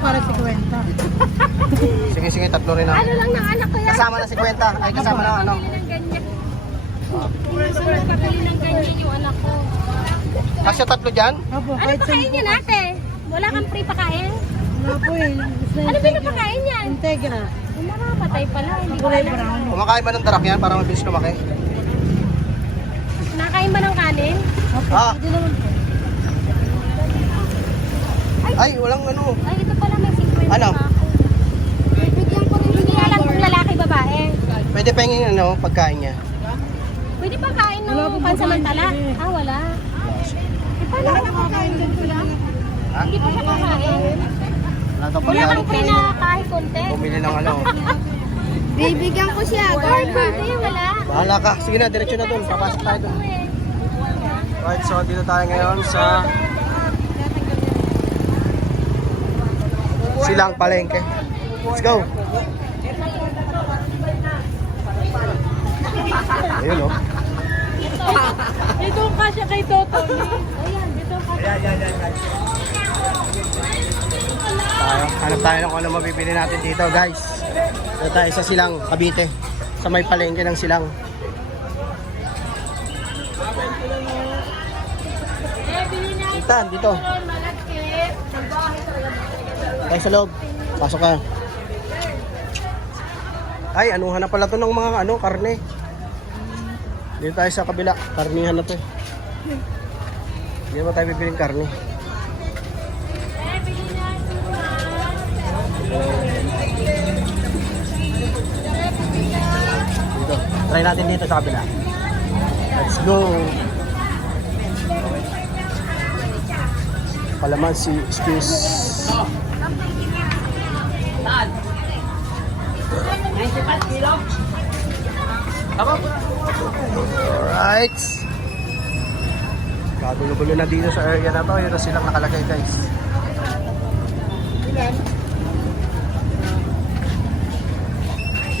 para si Kwenta. Sige, tatlo rin na. Ano lang ng anak ko yan? Kasama na si Kwenta. Ay, kasama na ano. Pabili ng ganyan. Pabili ng ganyan yung anak ko. Kasya tatlo dyan? Opo, Ano kahit pakain yan ate? Wala kang free pakain? Wala po eh. Ano pinapakain yan? Integra. Ang nakapatay pala. Hindi ko Kulay alam. brown. Kumakain ba ng darak yan para mabilis lumaki? Nakain ba ng kanin? Opo, Ah. pwede naman po. Ay, walang ano. Ay, ito pala may 50 Ano? pa ako. Bigyan ko rin. Hindi alam kung lalaki babae. Pwede pa yung ano, pagkain niya. Pwede pa kain Wala ng po pansamantala? pagkain eh. Ah, wala. Eh, paano ka nakakain doon kuya? Ha? Hindi pa siya kakain. Wala daw Wala kang pagkain. free na kahit konti. Bumili ng ano. Bibigyan ko siya. Hindi, wala. Bahala ka. Sige na, diretso na doon. Papasok tayo doon. Right, so dito tayo ngayon sa Silang Palengke. Let's go. Ayun oh. Ito ka siya kay Toto. Ayan, dito ka. Hanap tayo ng kung ano mabibili natin dito, guys. Dito tayo sa Silang, Cavite. Sa may palengke ng Silang. Itan, dito. Tayo sa loob. Pasok ka. Ay, anuhan na pala to ng mga ano, karne. Dito tayo sa kabila. Karnihan na to eh. Hindi naman tayo bibiling karne. Dito. Try natin dito sa kabila. Let's go. Kalamansi, excuse. Alright. Kagulo-gulo na dito sa area na to. Yun na silang nakalagay, guys.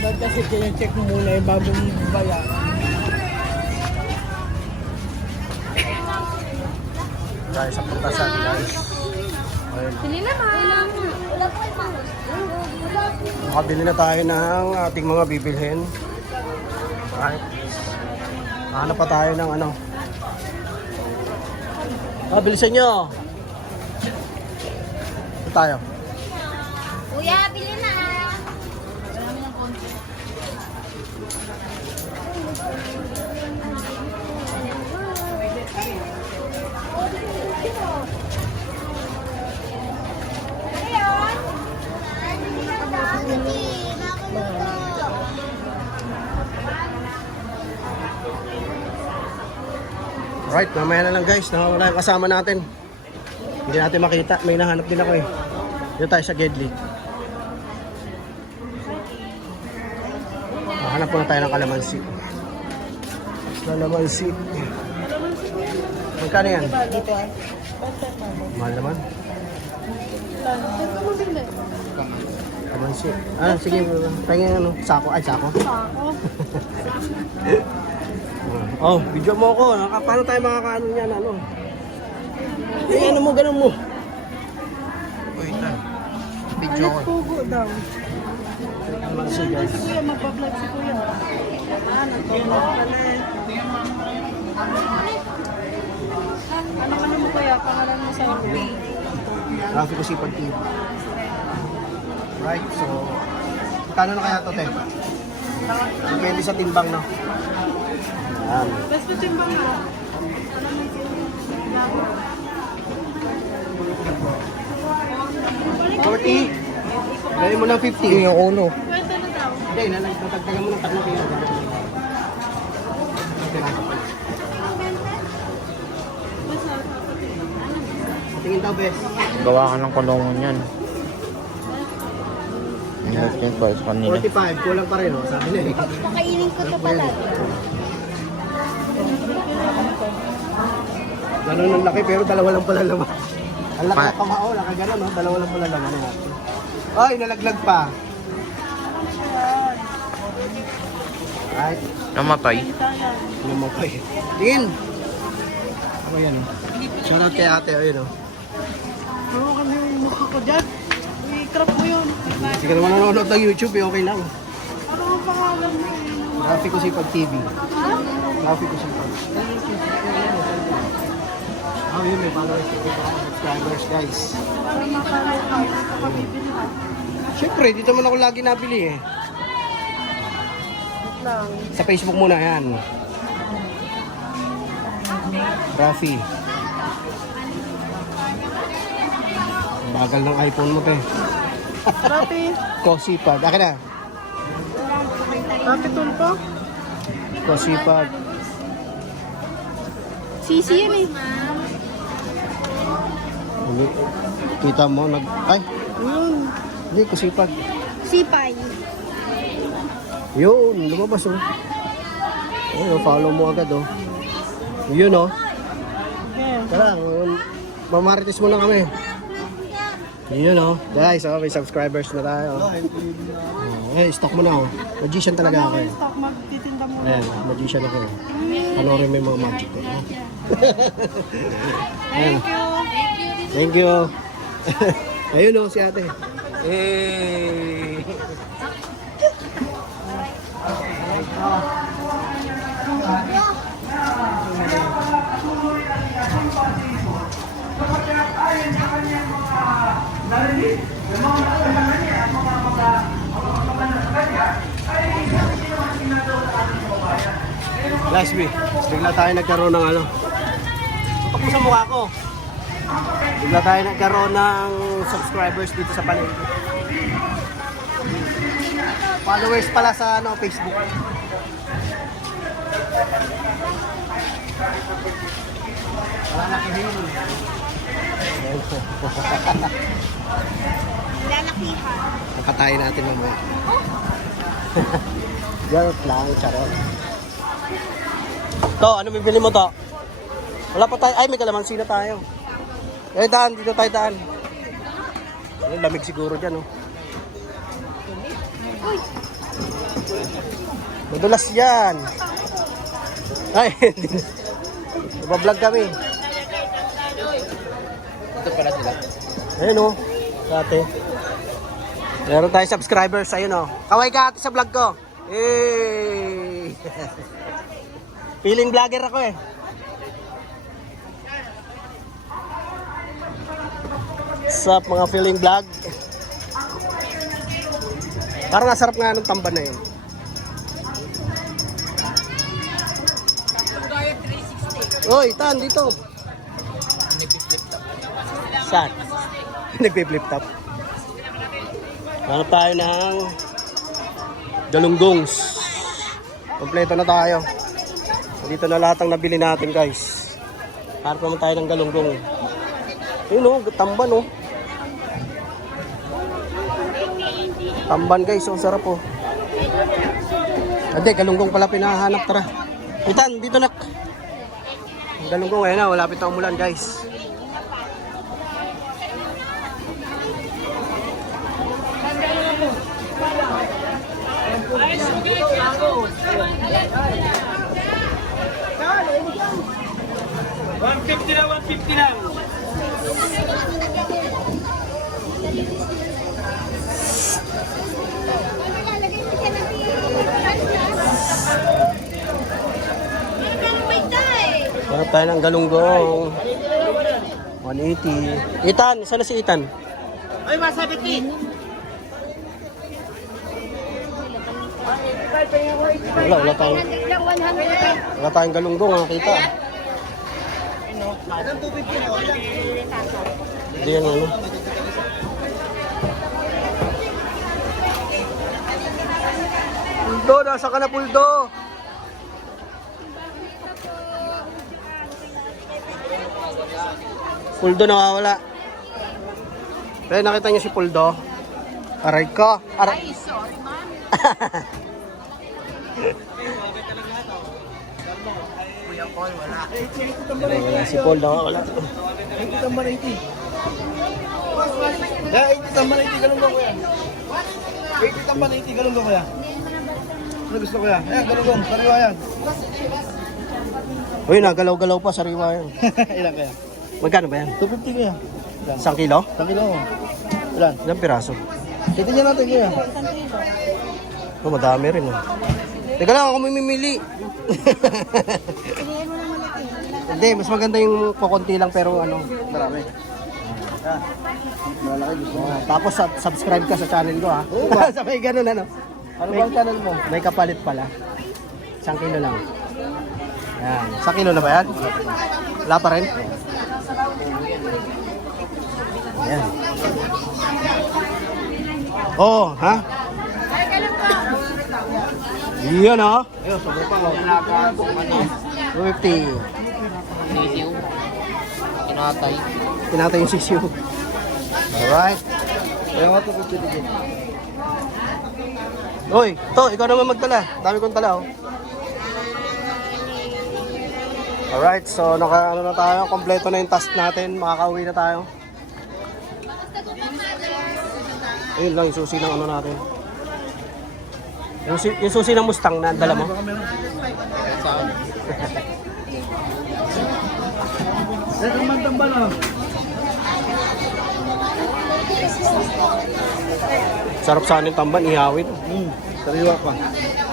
Ba't kasi check mo muna yung bagong bayan? Guys, sa putasan, guys. Ayun. Sili naman. Wala po ipang. Makabili na tayo ng ating mga bibilhin. Alright. Hanap pa tayo ng ano. Bilisan nyo. Ito tayo. Kuya, bili na. Alright, mamaya na lang guys. Nawawala yung kasama natin. Hindi natin makita. May nahanap din ako eh. Dito tayo sa Gedli. Hanap muna tayo ng kalamansi. Kalamansi. Magkano yan? Dito eh. Mahal naman. Kalamansi. Ah, sige. Tingin ano. Sako. Ay, sako. Oh, video mo ako. Paano tayo makakaano niyan? Ano? Eh, ano mo, ganun mo. Wait lang. Video ko. Pugo daw. Kalamansi guys. Si Kuya, magpa-vlog si Kuya. Nagpa-vlog pala eh. Ano mo Kuya? Pangalan mo sa FB. Rafi ko sipag TV. Right, so kano na kaya to, te? Depende sa timbang, no? Yan. Basta timbang na. 40. Gawin mo ng 50. Yung uno. Kwenta na daw. Hindi, natagdagan mo ng 3 kilo. Tingin daw, bes. Gawa ka ng kulungan yan. Ingat yung price kanina. 45, kulang pa rin, oh. Sabi na eh. Kakainin ko to pala. Ganun ang laki, pero dalawa lang pala laman. Ang laki na kamao, laki ganun, no? Dalawa lang pala laman natin. Ay, nalaglag pa. Right. Namatay. Namatay. Tingin! Ako yan, oh. Shoutout kay ate, ayun, oh. Ano kami yung mukha ko dyan? ka naman nanonood ng YouTube, eh, okay lang. Ano ang pangalan mo? Rafi Kusipag TV. Rafi Kusipag. Oh, yun, may followers, subscribers, guys. Para makalaw ka. Kapabibili ka. Siyempre, dito naman ako lagi nabili eh. Wait lang. Sa Facebook muna, yan. Rafi. Bagal ng iPhone mo, te. Rapi. Kusipag. Akin na. Rapi tulpo. Kusipag. Sisi yan eh. Kita mo, ay, Yun. hindi, Kusipag. Sipay. Yun, lumabas oh. Ayun, follow mo agad oh. Yun oh. Okay. Tara, mamarites mo na kami. Yun oh. Guys, oh, may subscribers na tayo. Stock mo na oh. Magician talaga ako eh. Stock magtitinda mo. Ayan, magician ako eh. Panorin mo yung mga magic ko. Thank you. Thank you. Ayun oh, si ate. Hey. Last week, bigla tayo nagkaroon ng ano. Tapos sa mukha ko. Bigla tayo nagkaroon ng subscribers dito sa palengke. Followers pala sa ano, Facebook. Wala na kihin. Lalakihan. Nakatayin natin mamaya. Joke lang, charot. To, ano bibili mo to? Wala pa tayo. Ay, may kalamansi na tayo. Eh, daan. Dito tayo daan. Ay, lamig siguro dyan, oh. Madulas yan. Ay, nabablog kami. Ito pala sila. Ayun, oh. Ate. Meron tayo subscribers. Ayun, oh. Kaway ka ate sa vlog ko. Hey! Feeling vlogger ako eh. Sup mga feeling vlog. Parang nasarap nga nung tamban na yun. Oy, Tan, dito. Saan? Nagpi-flip top. Hanap tayo ng galunggongs. Kompleto na tayo. Dito na lahat ang nabili natin, guys. Hanap naman tayo ng galunggong. Yun o, tamban o. Tamban guys, ang sarap o. Hindi, galunggong pala pinahanap, tara. Itan, dito nak. Galunggong, ayun na, malapit na umulan guys. $150 lang, $150 lang. Hanap tayo ng galunggong. 180. Itan, sana si Itan. Ay, masabit eh. Wala tayong, wala tayong galunggong, nakita. Hindi yan ano. Puldo, nasa ka na Puldo? Puldo nawawala. Pero nakita niyo si Puldo? Aray ko. Aray. Sorry, man. Wala si Paul nawawala. 80 tamban 80. Yeah, 80 tamban 80 galunggong ko yan. 80 tamban 80 galunggong ko yan. Ano gusto ko yan? Ayan, galunggong. Sariwa yan. Uy, nagalaw-galaw pa, sariwa yan. Ilan kaya? Magkano ba yan? 250 ko yan. 1 kilo? 1 kilo mo. Ilan? Ilang piraso? Titignan natin kuya. Oh, madami rin oh. Teka lang, ako mamimili. Piliin mo na malaki. Hindi, mas maganda yung kukunti lang pero ano. Marami. Yan. Malalaki gusto mo. Tapos subscribe ka sa channel ko ha. Oo ba? Sabay ganun ano. Ano bang channel mo? May kapalit pala. 1 kilo lang. Yan. 1 kilo na ba yan? Wala pa rin? Yan. Oh, ha? Yan ha? Ayun, sobra pa. 250. Kinatay. Tinatay yung sisiyo. Alright. Kaya nga ito 50 din. Uy, to, ikaw naman magtala. Dami kong tala, oh. Alright, so ano na tayo, kompleto na yung task natin, makakauwi na tayo. Ayun lang yung susi ng ano natin. Yung susi ng Mustang na dala mo. Ito naman tambal ah. Sarap sa anin tamban, ihawin. Sariwa pa.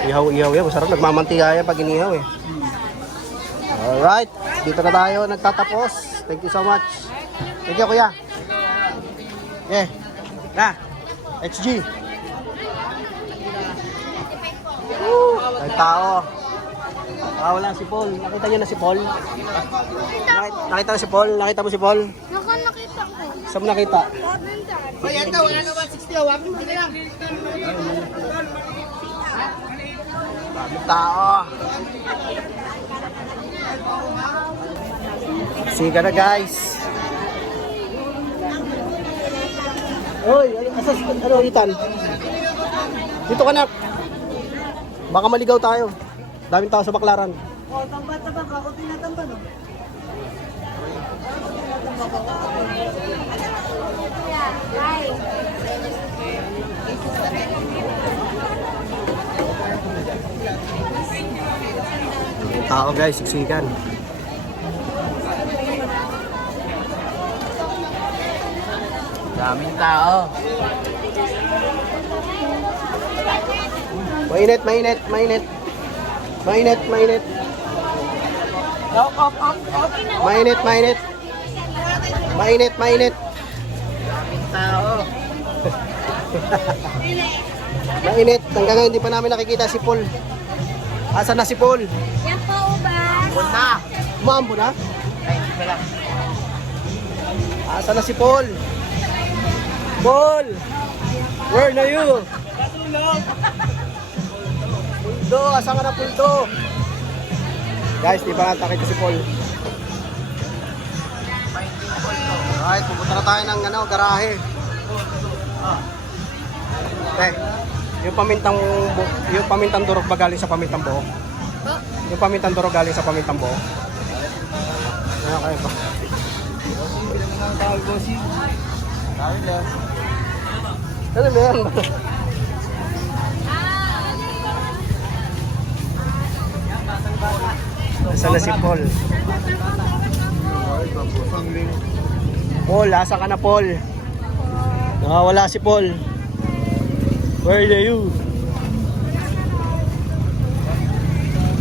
Ihaw yan, masarap. Nagmamantika yan pag inihaw eh. Alright, dito na tayo nagtatapos. Thank you so much. Thank you, kuya. Yeah. Na, XG. Ay tao. Wala si Paul. Nakita niyo na si Paul? Nakita mo si Paul? Nakita mo si Paul? Nakita ko. Saan mo nakita? Hoy, ito, wala na 160. Wapin mo lang. Dami tao. Siga na guys. Hoy, ano Ethan? Dito ka na. Baka maligaw tayo. Daming tao sa Baklaran. Oh, tamba-tamba ka. Ako tinatamba, no? Bye. Tao guys, siksikan. Daming tao. Mainit, mainit, mainit. Mainit, mainit. Mainit, mainit. Mainit, mainit. Tao. Mainit. Hanggang ngayon hindi pa namin nakikita si Paul. Asan na si Paul? Yan po, ubas. Punta. Umambo na? Ay, wala. Asan na si Paul? Paul! Where na you? Puldo, asan ka na Puldo? Guys, di ba nakita si Paul? Alright, pupunta na tayo ng garahe. Yung pamintang durog ba galing sa pamintang buo? Yung pamintang durog galing sa pamintang buo? Ano kayo ba? Ano ba yan? Nasaan na si Paul? Paul, asa ka na Paul? Nakawala si Paul. Where are you?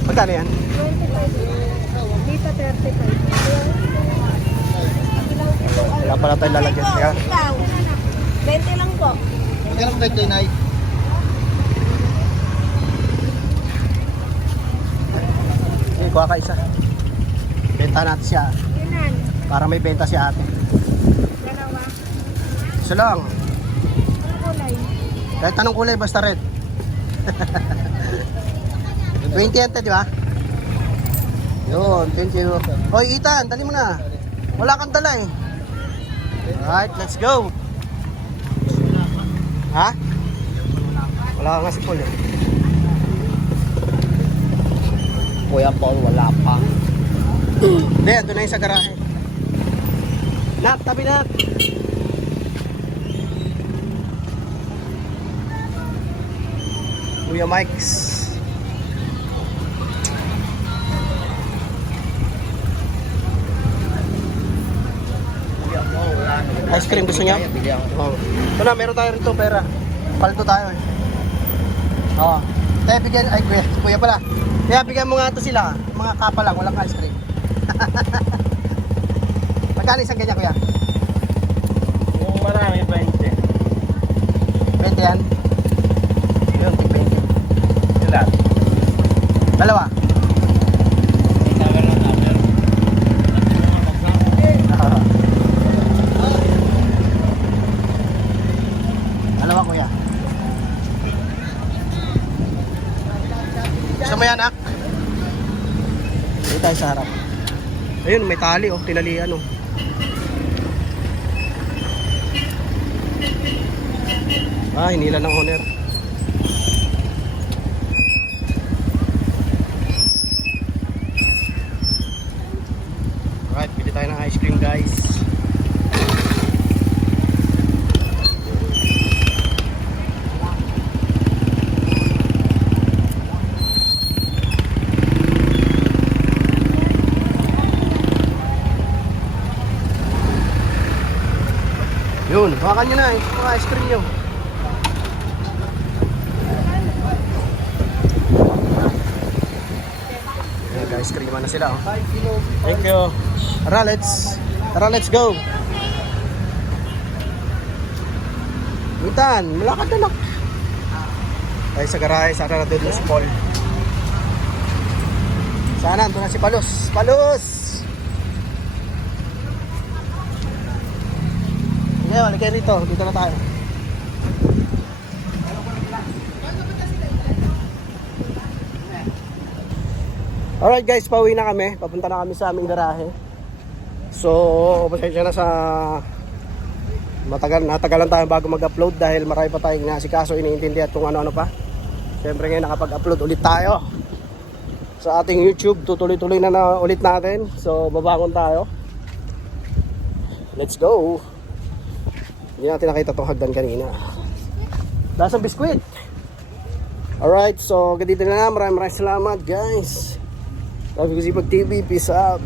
Magkano yan? 25. Dito 35. Wala pala tayo lalagyan. Kaya, 20 lang po. Magkano ba tayo na? kuha ka isa. Benta natin siya. Ilan? Para may benta si ate. Dalawa. Isa lang. Ang kulay. Kahit anong kulay, basta red. 20 yan, di ba? Yun, 20. Hoy, Ethan, dali mo na. Wala kang dala eh. Alright, let's go. Ha? Wala ka nga si Paul eh. Kuya Paul, wala pa. Hindi, ando na yung sa garahe. Nat, tabi Nat. Kuya Mike's. Ice cream gusto niya? Bili ako. Oh. Ito na, meron tayo rito pera. Paldo tayo eh. Oo. Kaya bigyan, ay kuya pala. Kaya bigyan mo nga ito sila. Mga kapa lang, walang ice cream. Magkano isang ganyan kuya? Yung marami, 20. 20 yan? Yun, 20. Ilan? Dalawa. Dalawa kuya. Gusto mo yan, ak? Dito tayo sa harap. Ayun, may tali oh, tinalian oh. Ah, hinila ng owner. Alright, pili tayo ng ice cream guys. Yun, hawakan nyo na mga ice cream nyo. Ayan, guys, creaman na sila oh. Thank you. Tara, let's go. Butan, malakad na lang. Tayo sa garahe, sana na doon si Paul. Sana, doon na si Palos. Palos! Ngayon, halika rito. Dito na tayo. Alright guys, pauwi na kami. Papunta na kami sa aming garahe. So, pasensya na sa natagalan tayo bago mag-upload dahil marami pa tayong nasikaso, iniintindi at kung ano-ano pa. Siyempre ngayon nakapag-upload ulit tayo sa ating YouTube. Tutuloy-tuloy na ulit natin. So, babangon tayo. Let's go. Hindi natin nakita itong hagdan kanina. Lasang biskwit. Alright, so ganito na lang. Maraming salamat guys. Sabi ko si Pag TV. Peace out.